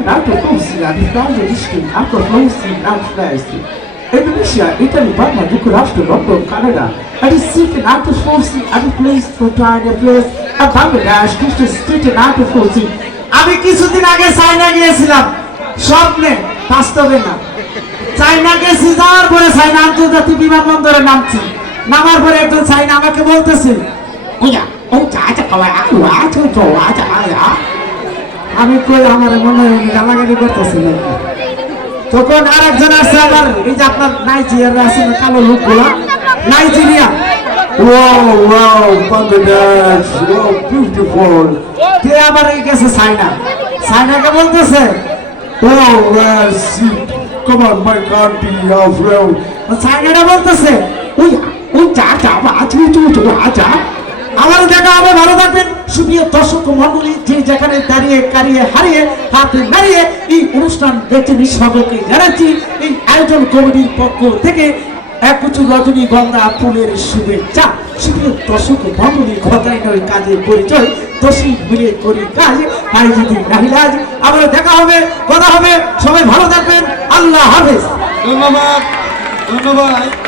NATO Russia, die Frage Richtung Aquaflossing outflashed. Indonesia, Italy, Burma, Yugoslavia, Morocco, Canada, and is seeking NATO forcing and place for trying to place a Bangladesh to street NATO forcing. আমি কিছুদিন আগে China গিয়েছিলাম স্বপ্নে বাস্তবে না China গেছি যাওয়ার পরে চায়না আন্তর্জাতিক বিমানবন্দরে নামছি নামার পরে একজন চায়না আমাকে বলতেছে ওয়া ও চাচা কওয়া ওয়া তো আচ্ছা আমি কই আমার মনে হয় গালাগালি করতেছি নাকি তখন আরেকজন আসছে আবার এই যে আপনার নাইজেরিয়া আছে না কালো লোকগুলা Nigeria wow wow Bangladesh wow beautiful তে আবার এই গেছে চায়না চায়নাকে বলতেছে wow she come on my country of wow চায়নাটা বলতেছে ওই ওই চা চা আচ্ছা আচ্ছা আমার দেখা হবে ভালো থাকবেন সুপ্রিয় দর্শক মণ্ডলী যে যেখানে দাঁড়িয়ে কারিয়ে হারিয়ে হাতে নাড়িয়ে এই অনুষ্ঠান দেখছেন সকলকে জানাচ্ছি এই আয়োজন কমিটির পক্ষ থেকে এক উঁচু রজনীগন্ধা ফুলের শুভেচ্ছা সুপ্রিয় দর্শক মণ্ডলী কথাই নয় কাজের পরিচয় দোষী মিলে করি কাজ তাই যদি নাহিলাজ আবার দেখা হবে কথা হবে সবাই ভালো থাকবেন আল্লাহ হাফেজ ধন্যবাদ ধন্যবাদ